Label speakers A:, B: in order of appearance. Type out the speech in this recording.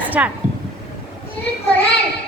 A: start.
B: start.